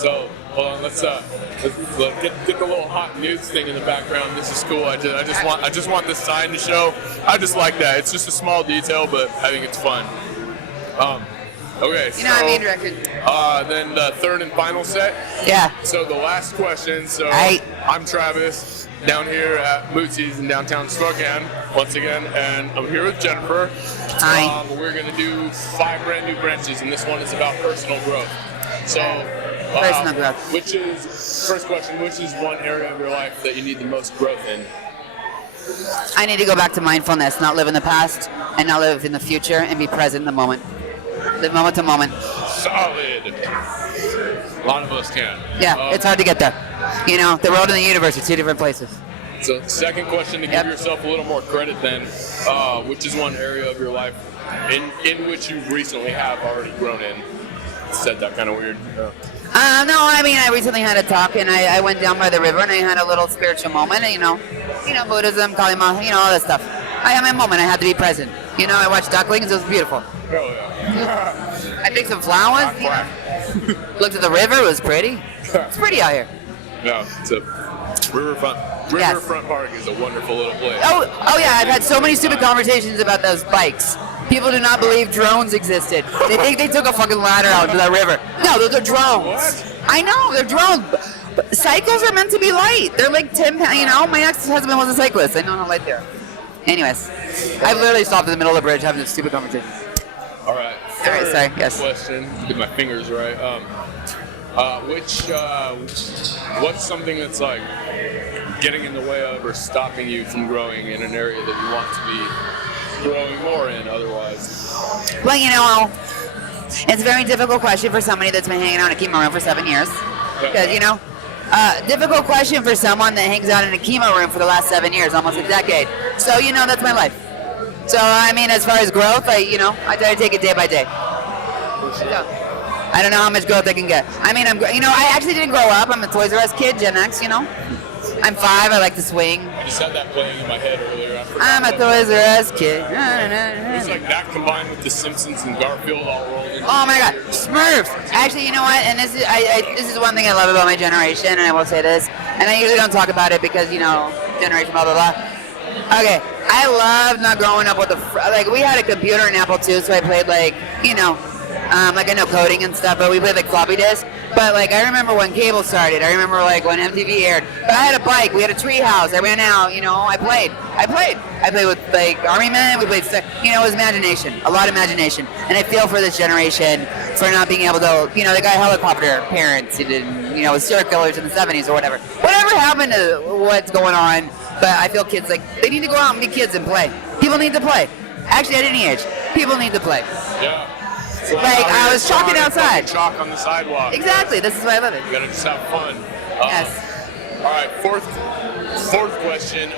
So, hold on, let's get the little hot news thing in the background. This is cool. I just want the sign to show. I just like that. It's just a small detail, but I think it's fun. Okay, You know what I mean, Reckon? then the third and final set. Yeah. So the last question. So I'm Travis, down here at Mootsy's in downtown Spokane once again, and I'm here with Jennifer. Hi. We're gonna do 5 brand new branches, and this one is about personal growth. So, Personal growth. First question, which is one area of your life that you need the most growth in? I need to go back to mindfulness, not live in the past and not live in the future, and be present in the moment. Live moment to moment. Solid. A lot of us can. Yeah, it's hard to get there. You know, the world and the universe are two different places. So second question, to give yourself a little more credit then, which is one area of your life in which you recently have already grown in? Said that kind of weird. No, I mean, I recently had a talk, and I went down by the river, and I had a little spiritual moment, and, you know, Buddhism, Kalima, you know, all that stuff. I had my moment. I had to be present. You know, I watched ducklings. It was beautiful. Oh, yeah. I picked some flowers. You know. Looked at the river. It was pretty. It's pretty out here. Yeah, it's a riverfront. Riverfront Park is a wonderful little place. Oh yeah. I've had so many stupid conversations about those bikes. People do not believe drones existed. They think they took a fucking ladder out into that river. No, those are drones. What? I know, they're drones. But cycles are meant to be light. They're like 10 pounds. You know, my ex-husband was a cyclist. I know how light they are. Anyways, I literally stopped in the middle of the bridge having this stupid conversation. All right. Sorry. Yes. Question. Get my fingers right. What's something that's like getting in the way of or stopping you from growing in an area that you want to be growing more in otherwise? Well, you know, it's a very difficult question for somebody that's been hanging out in a chemo room for 7 years. Because, you know, difficult question for someone that hangs out in a chemo room for the last 7 years, almost a decade. So, you know, that's my life. So, I mean, as far as growth, I try to take it day by day. So, I don't know how much growth I can get. I mean, I actually didn't grow up. I'm a Toys R Us kid, Gen X, you know. I'm 5. I like to swing. I just had that playing in my head earlier. I'm a Toys R Us kid. It's like that combined with The Simpsons and Garfield all rolled in. Oh my God, Smurfs! Actually, you know what? And this is one thing I love about my generation, and I will say this. And I usually don't talk about it because, you know, generation blah blah blah. Okay, I love not growing up with we had a computer in Apple II, so I played like I know coding and stuff, but we played like floppy disk. But like I remember when cable started. I remember like when MTV aired. But I had a bike. We had a tree house. I ran out. You know, I played with like Army Men. We played. You know, it was imagination. A lot of imagination. And I feel for this generation for not being able to. You know, they got helicopter parents who didn't. You know, with serial killers in the 70s or whatever. Whatever happened to what's going on? But I feel kids like they need to go out and be kids and play. People need to play. Actually, at any age, people need to play. Yeah. Like I was chalking outside. Chalk on the sidewalk. Exactly. This is why I love it. You gotta just have fun. Yes. All right. Fourth question.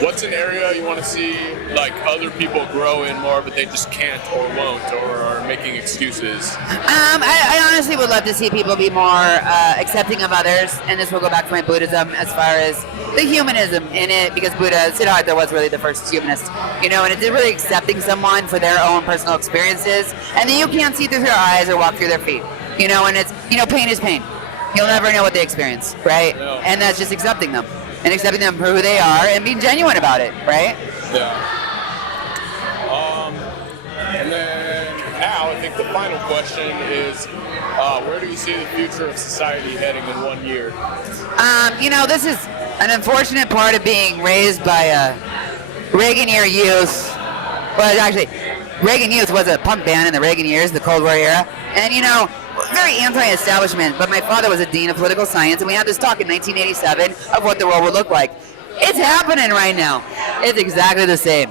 What's an area you want to see like other people grow in more, but they just can't or won't or are making excuses? I honestly would love to see people be more accepting of others, and this will go back to my Buddhism as far as the humanism in it, because Siddhartha was really the first humanist, you know, and it's really accepting someone for their own personal experiences, and that you can't see through their eyes or walk through their feet, you know, and it's, you know, pain is pain. You'll never know what they experience, right? Yeah. And that's just accepting them, and accepting them for who they are, and being genuine about it, right? Yeah. And then now I think the final question is, where do you see the future of society heading in 1 year? You know, this is an unfortunate part of being raised by a Reagan-era youth. Well, actually, Reagan Youth was a punk band in the Reagan years, the Cold War era. And, you know, very anti-establishment, but my father was a dean of political science, and we had this talk in 1987 of what the world would look like. It's happening right now. It's exactly the same.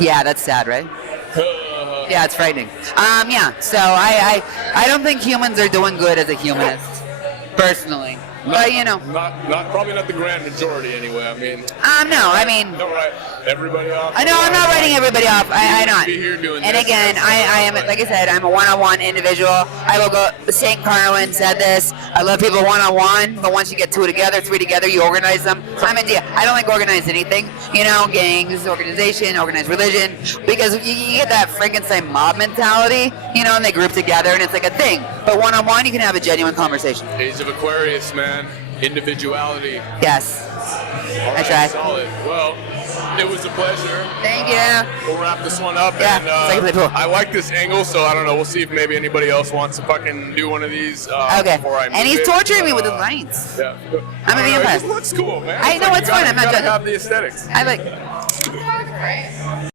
Yeah, that's sad, right? Yeah, it's frightening. Yeah, so I don't think humans are doing good as a humanist, personally. But, you know. Probably not the grand majority anyway, I mean. No, I mean. No, right. everybody off. I know I'm not writing everybody off. I know. Be here doing And this. again, I am, like I said, I'm a one-on-one individual. I will go. St. Carwin said this. I love people one-on-one, but once you get two together, three together, you organize them. So I'm India. I don't like organize anything. You know, gangs, organization, organized religion, because you get that Frankenstein mob mentality. You know, and they group together, and it's like a thing. But one-on-one, you can have a genuine conversation. Age of Aquarius, man. Individuality. Yes. All right, right. solid. Well, it was a pleasure. Thank you. We'll wrap this one up. Yeah, And, it's like cool. I like this angle, so I don't know. We'll see if maybe anybody else wants to fucking do one of these. Okay. Before I move And he's it. torturing me with the lines. Yeah. I'm gonna be It impressed. just looks cool, man. I know, like it's you fun. gotta- I'm not you gotta judging. have the aesthetics. I like.